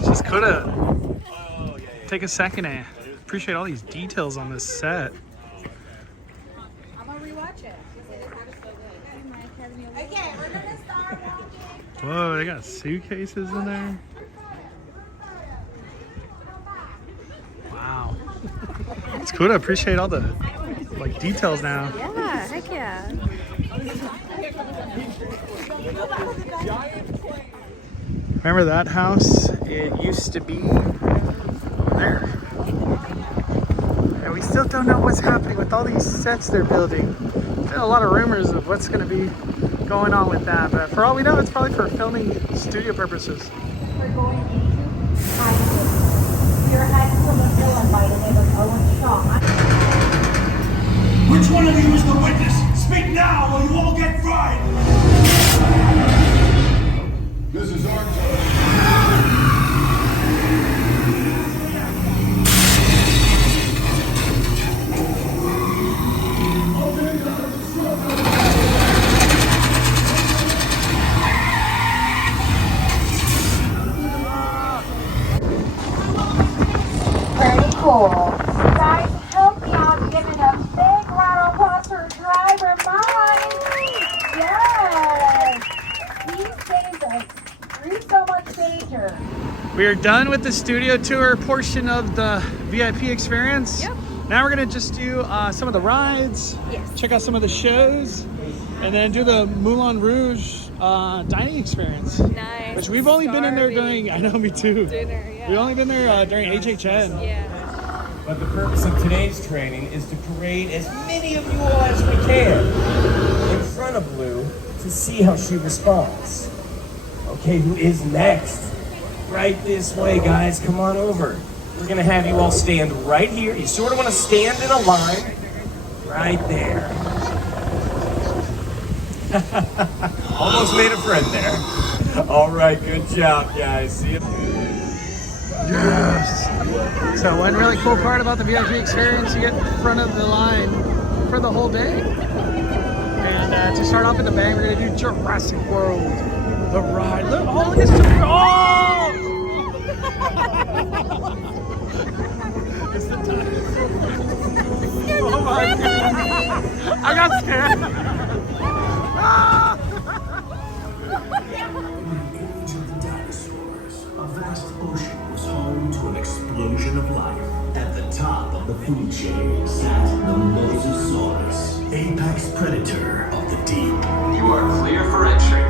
Just coulda take a second and appreciate all these details on this set. I'm gonna rewatch it. Okay, we're gonna start watching. Whoa, they got suitcases in there. Wow. It's cool to appreciate all the like details now. Yeah, heck yeah. Remember that house? It used to be over there. And we still don't know what's happening with all these sets they're building. There's been a lot of rumors of what's going to be going on with that, but for all we know, it's probably for filming studio purposes. We're going into Housewives. We are heading to the villain by the name of Owen Shaw. Which one of you is the witness? Speak now or you all get fried! We are done with the studio tour portion of the VIP experience. Yep. Now we're gonna just do some of the rides, Yes. check out some of the shows, and then do the Moulin Rouge dining experience. Nice. Which we've only been in there Starving. during, I know, me too. Dinner, yeah. We've only been there during HHN. Yeah. But the purpose of today's training is to parade as many of you all as we can in front of Blue to see how she responds. Okay, who is next? Right this way, guys. Come on over. We're gonna have you all stand right here. You sort of want to stand in a line right there. Almost made a friend there. All right, good job, guys. See you. Yes! So one really cool part about the VIP experience, you get in front of the line for the whole day. And to start off with the bang, we're gonna do Jurassic World, the ride. Look, oh, look at some, oh! It's the dinosaur. Oh my God. I got scared. Ah! A vast ocean was home to an explosion of life. At the top of the food chain sat the Mosasaurus, apex predator of the deep. You are clear for entry.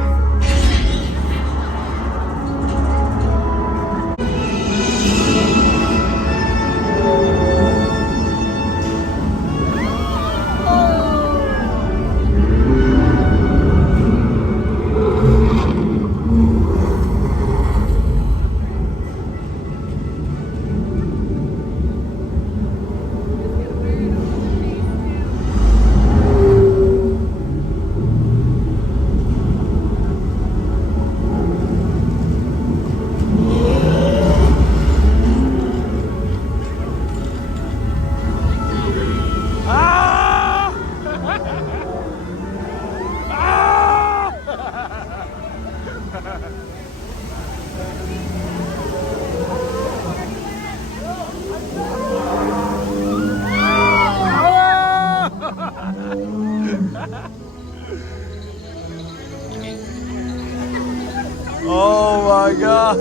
Oh my gosh!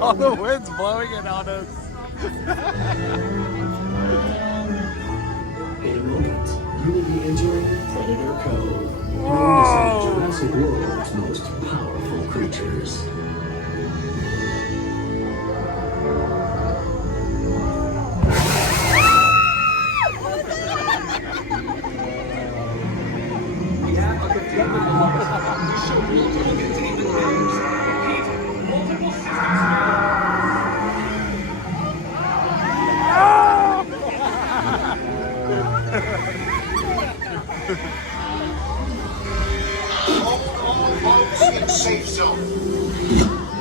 Oh, the wind's blowing it on us. In a moment, you will be entering Predator Cove, known as some of Jurassic World's most powerful creatures. Safe zone.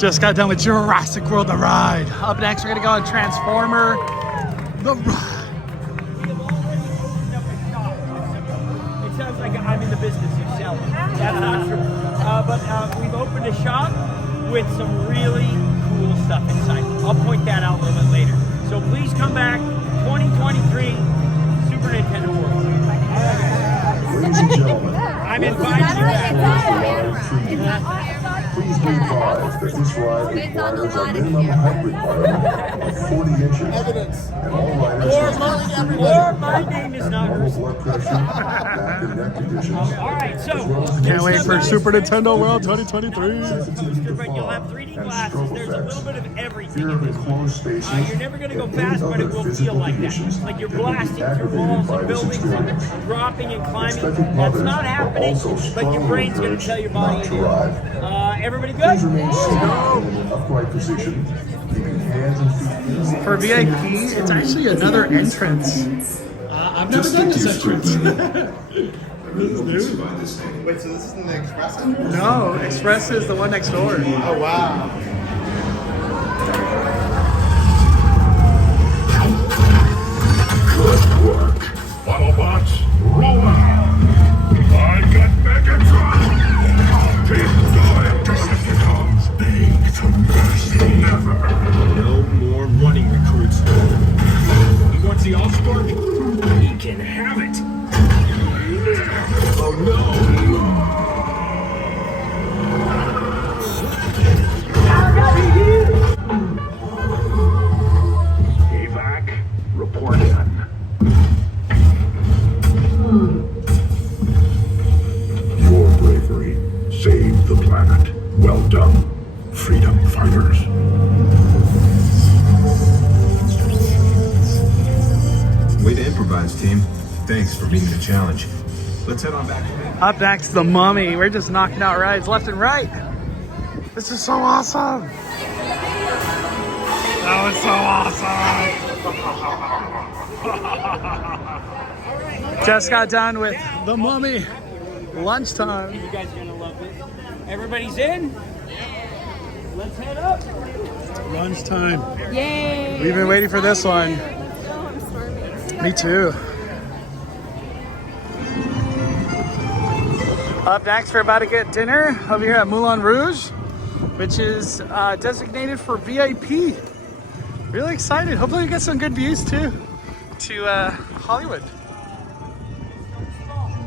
Just got done with Jurassic World, the ride. Up next, we're gonna go on Transformer, the ride. It sounds like I'm in the business of selling. That's not true. But we've opened a shop with some really cool stuff inside. I'll point that out a little bit later. So please come back, 2023 Super Nintendo World. Ladies and gentlemen, I'm inviting you back. please be advised that this ride requires a minimum height requirement of 40 inches. And all riders Or my name is not normal blood pressure, back and neck conditions. All right, so Can't wait for Super Nintendo World 2023. but you'll have 3D glasses. There's a little bit of everything Fear in of this. enclosed spaces. You're never going to go and fast, any but it other will physical feel like conditions that. Like you're that can be blasting through aggravated walls by and this buildings, experience. dropping and climbing. Expectant That's mothers not are happening, also but your strongly brain's going to encouraged tell your body not it to is. ride. Everybody Please good? remain seated in an upright position, keeping hands and feet easy. For VIP, it's actually another entrance. I've never done this entrance. Wait, so this isn't the Express entrance? No, Express is the one next door. Oh, wow. Good work. Autobots, roll out. I got Megatron. Keep going, Decepticons. Beg to mercy. Never. No more running recruits. You want the Oscorp? He can have it. Oh no. Evac, report in. Your bravery saved the planet. Well done, freedom fighters. Way to improvise, team. Thanks for meeting the challenge. Let's head on back. Up next, the Mummy. We're just knocking out rides left and right. This is so awesome. That was so awesome. Just got done with the Mummy. Lunchtime. You guys are going to love this. Everybody's in? Let's head up. Lunchtime. Yay! We've been waiting for this one. I'm starving. Me too. Up next, we're about to get dinner over here at Moulin Rouge, which is designated for VIP. Really excited. Hopefully we get some good views too to Hollywood.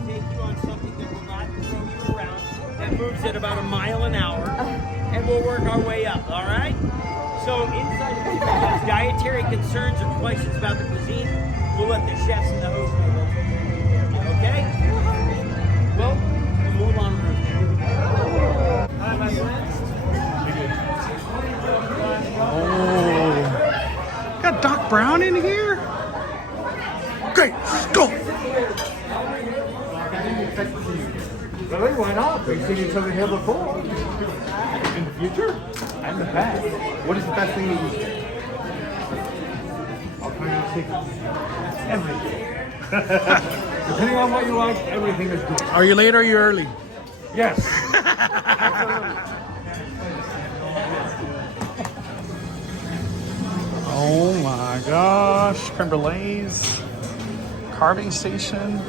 Take you on something that will not throw you around, that moves at about a mile an hour, and we'll work our way up, all right? So inside of it has dietary concerns or questions about the cuisine, we'll let the chefs and the host know. Okay? Well, the Moulin Rouge. Hi, my friends. Oh, got Doc Brown in here? Great, go! Really? Why not? We've seen each other here before. In the future? And the past. What is the best thing to eat? I'll try to take everything. Depending on what you like, everything is good. Are you late or are you early? Yes. Absolutely. Oh my gosh, creme brulees, carving station.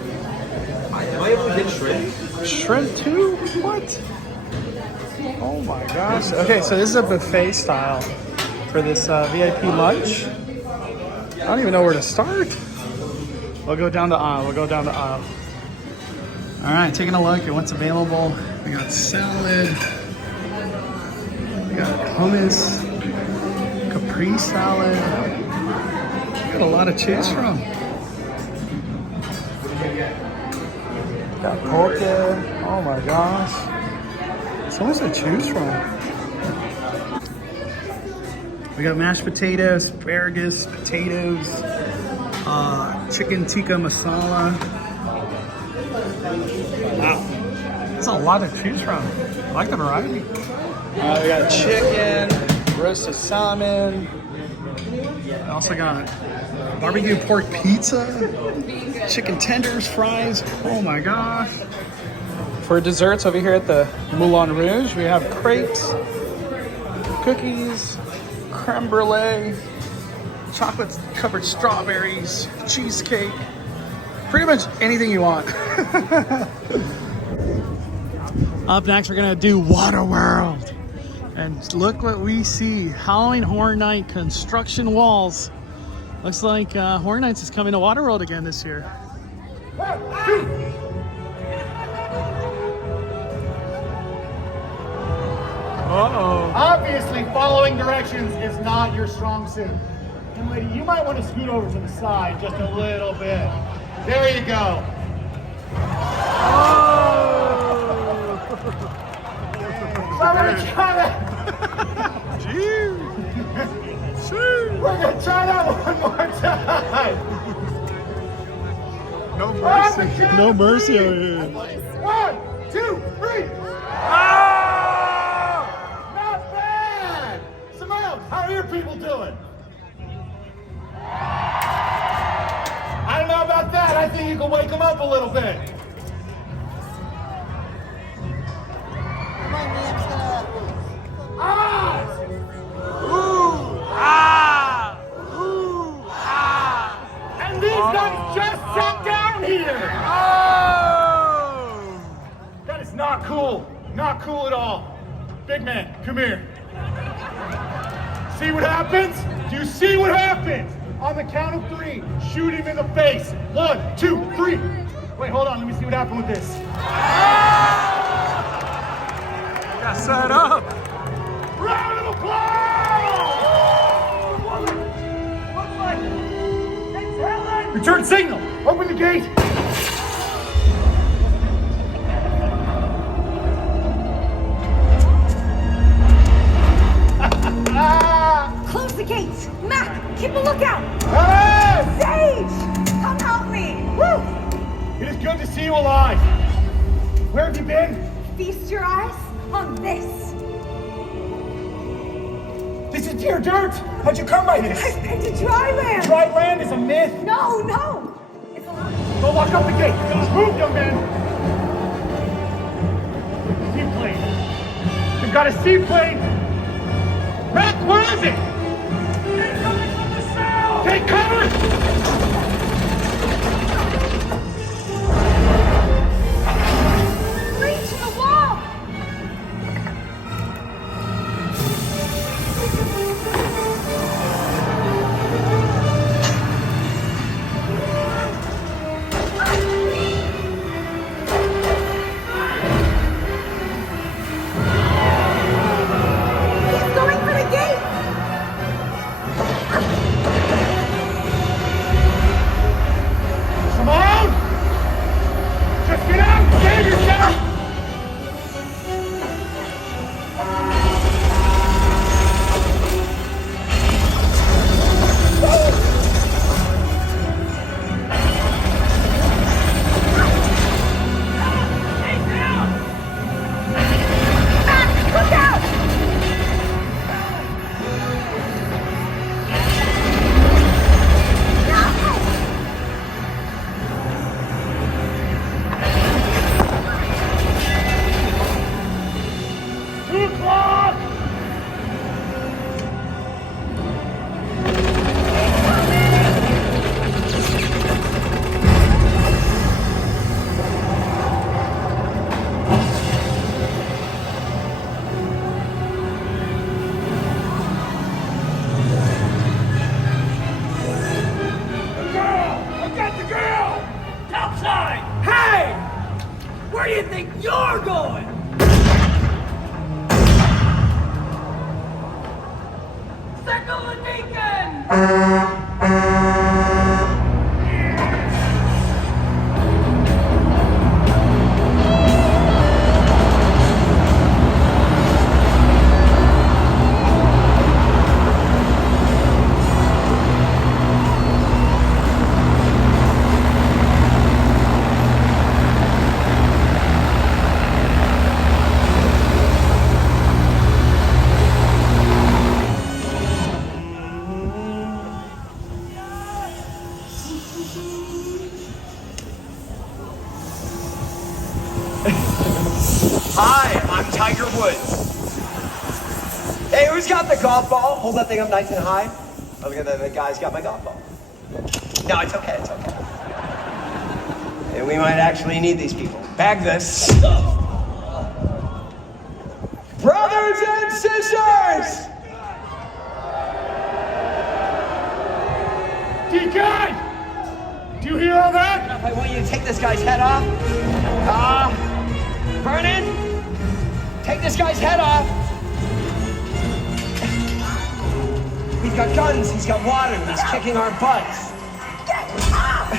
Am I able to get shrimp? Shrimp too? What? Oh my gosh. Okay, so this is a buffet style for this VIP lunch. I don't even know where to start. We'll go down the aisle. We'll go down the aisle. All right, taking a look at what's available. We got salad. We got hummus. Capri salad. We got a lot to choose from. Got poke. Oh my gosh. So much to choose from. We got mashed potatoes, asparagus, potatoes, chicken tikka masala. Wow. That's a lot to choose from. I like the variety. We got chicken, roasted salmon. I also got barbecue pork pizza, chicken tenders, fries. Oh my gosh. For desserts over here at the Moulin Rouge, we have crepes, cookies, creme brulee, chocolate covered strawberries, cheesecake, pretty much anything you want. Up next, we're gonna do WaterWorld. And look what we see, Howling Horror Night construction walls. Looks like Horror Nights is coming to WaterWorld again this year. Uh-oh. Obviously, following directions is not your strong suit. And lady, you might want to scoot over to the side just a little bit. There you go. So we're gonna try that. We're gonna try that one more time. No mercy. No mercy over here. 1, 2, 3. Not bad. Simone, how are your people doing? I don't know about that. I think you can wake them up a little bit. And these guys just sat down here. That is not cool. Not cool at all. Big man, come here. See what happens? Do you see what happens? On the count of 3, shoot him in the face. 1, 2, 3. Wait, hold on. Let me see what happened with this. Got set up. Round of applause! Return signal. Open the gate. Close the gates. Mac, keep a lookout. Hey! Sage, come help me. Woo! It is good to see you alive. Where have you been? Feast your eyes on this. This is dear dirt. How'd you come by this? I've been to dry land. Dry land is a myth. No, no. It's a lie. Go lock up the gate. Move, young man. Seaplane. We've got a seaplane. Mac, where is it? It's coming from the south. Take cover. Reach the wall. He's going for the gate. Come on. Just get out and save yourself. Look out. Outside! Hey! Where do you think you're going? Circle the Deacon! Hi, I'm Tiger Woods. Hey, who's got the golf ball? Hold that thing up nice and high. Oh, look at that, the guy's got my golf ball. No, it's okay, it's okay. And we might actually need these people. Bag this. Brothers and sisters! DK! Do you hear all that? I want you to take this guy's head off. Vernon, take this guy's head off. He's got guns, he's got water, he's kicking our butts. Get up!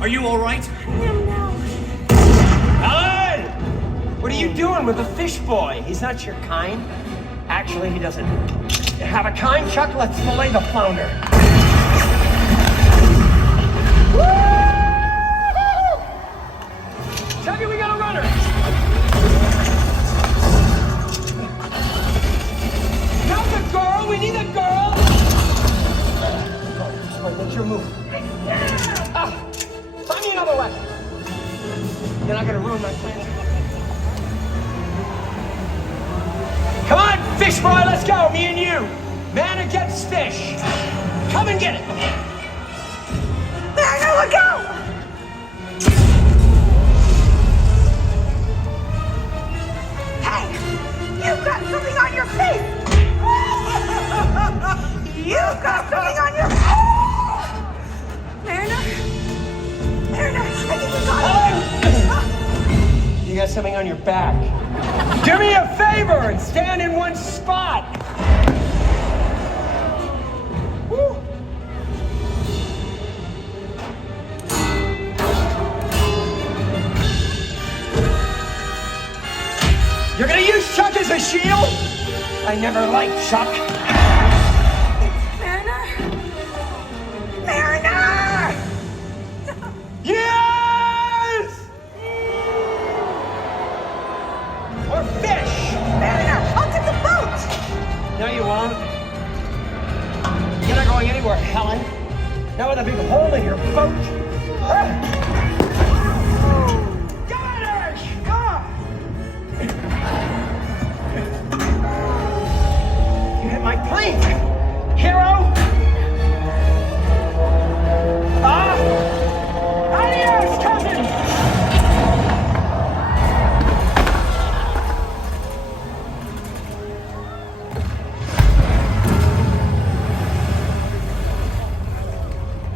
Are you all right? Alan! What are you doing with the fish boy? He's not your kind. Actually, he doesn't have a kind. Chuck, let's fillet the flounder. Chucky, we got a runner. Not the girl, we need a girl. Make your move. Find me another weapon. You're not gonna ruin my plan. Come on, fish boy, let's go, me and you. Man against fish. Come and get it. There, now look out! Hey, you've got something on your face. You've got something on your face. Mariner, I think you got it. You got something on your back. Do me a favor and stand in one spot. Woo. You're gonna use Chuck as a shield? I never liked Chuck. Yes! Or fish! Mariner, I'll take the boat! No, you won't. You're not going anywhere, Helen. Not with a big hole in your boat. Got it! You hit my plane, hero! Adios, cousin!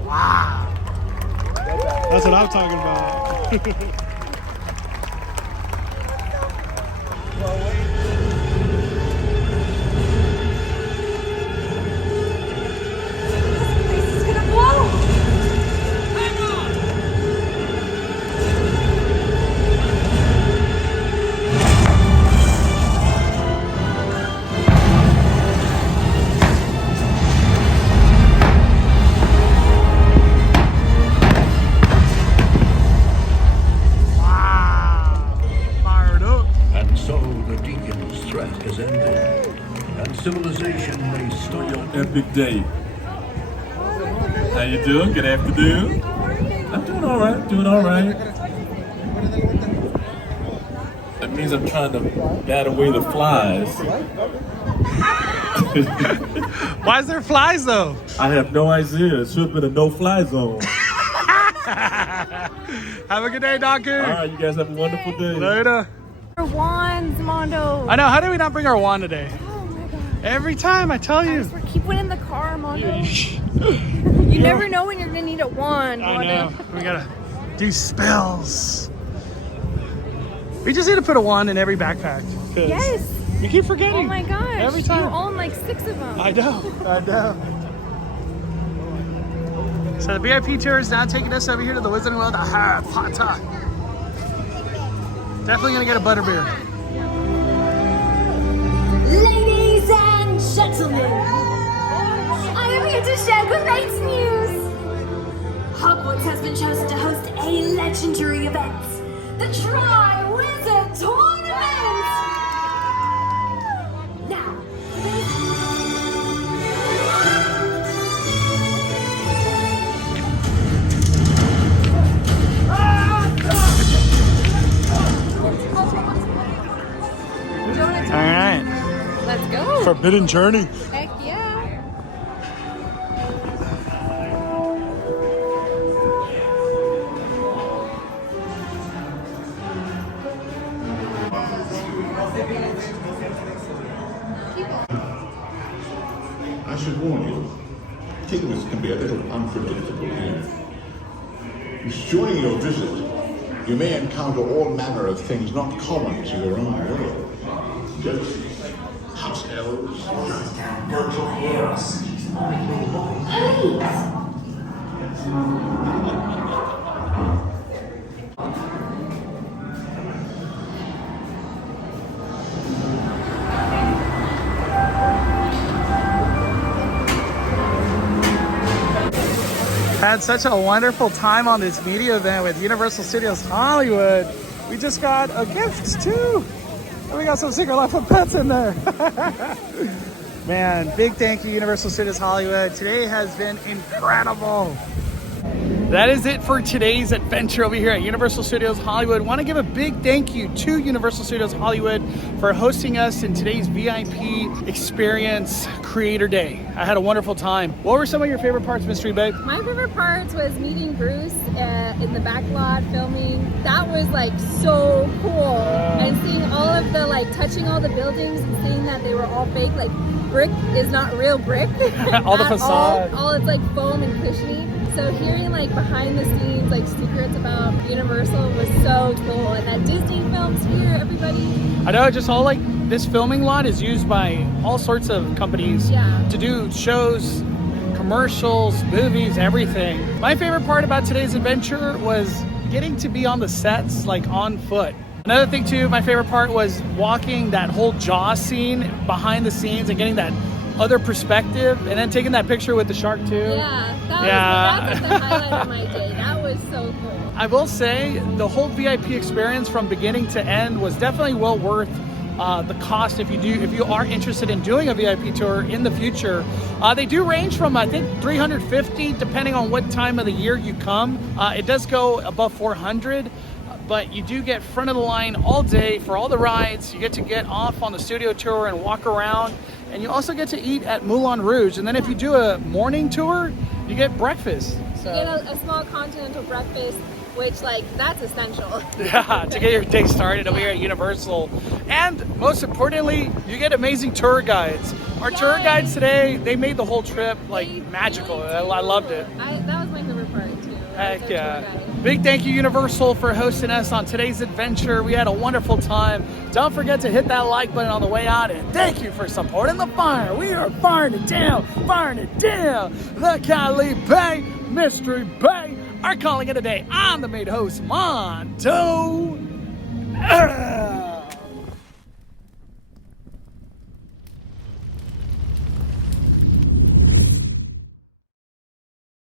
Wow. That's what I'm talking about. Civilization may start your epic day. How you doing? Good afternoon. I'm doing all right. Doing all right. That means I'm trying to bat away the flies. Why is there flies though? I have no idea. It should have been a no-fly zone. Have a good day, Donkey. All right, you guys have a wonderful day. Later. Our wands, Mondo. I know. How did we not bring our wand today? Every time, I tell you. We're keep one in the car, Mondo. You never know when you're gonna need a wand, Mondo. I know. We gotta do spells. We just need to put a wand in every backpack. Yes. You keep forgetting. Oh my gosh. Every time. You own like 6 of them. I know. I know. So the VIP tour is now taking us over here to the Wizarding World of Harry Potter. Definitely gonna get a butterbeer. Ladies gentlemen, I am here to share great news. Hogwarts has been chosen to host a legendary event, the Tri-Wizard Tournament. Now, All right. Let's go. Forbidden Journey. Heck yeah. I should warn you, things can be a little unpredictable here. During your visit, you may encounter all manner of things not common to your own world. Ghosts, house elves, virtual heroes. Had such a wonderful time on this media event with Universal Studios Hollywood. We just got a gift too. And we got some Secret Life of Pets in there. Man, big thank you Universal Studios Hollywood. Today has been incredible. That is it for today's adventure over here at Universal Studios Hollywood. Want to give a big thank you to Universal Studios Hollywood for hosting us in today's VIP Experience Creator Day. I had a wonderful time. What were some of your favorite parts, Mystery Babe? My favorite parts was meeting Bruce in the back lot filming. That was like so cool. And seeing all of the touching all the buildings and seeing that they were all fake. Like brick is not real brick. All the facade. All it's like foam and cushiony. So hearing behind the scenes secrets about Universal was so cool. And that Disney films here, everybody. I know, just all this filming lot is used by all sorts of companies to do shows, commercials, movies, everything. My favorite part about today's adventure was getting to be on the sets on foot. Another thing too, my favorite part was walking that whole Jaws scene behind the scenes and getting that other perspective, and then taking that picture with the shark too. Yeah, that's the highlight of my day. That was so cool. I will say the whole VIP experience from beginning to end was definitely well worth the cost if you are interested in doing a VIP tour in the future. They do range from I think $350 depending on what time of the year you come. It does go above $400. But you do get front of the line all day for all the rides. You get off on the studio tour and walk around. And you also get to eat at Moulin Rouge. And then if you do a morning tour, you get breakfast. So. You get a small continental breakfast, which that's essential. Yeah, to get your day started over here at Universal. And most importantly, you get amazing tour guides. Our tour guides today, they made the whole trip magical. I loved it. That was my favorite part too. Heck yeah. Big thank you Universal for hosting us on today's adventure. We had a wonderful time. Don't forget to hit that like button on the way out, and thank you for supporting the fire. We are firing it down. The Cali Bay Mystery Bay are calling it a day. I'm the maid host, Monto.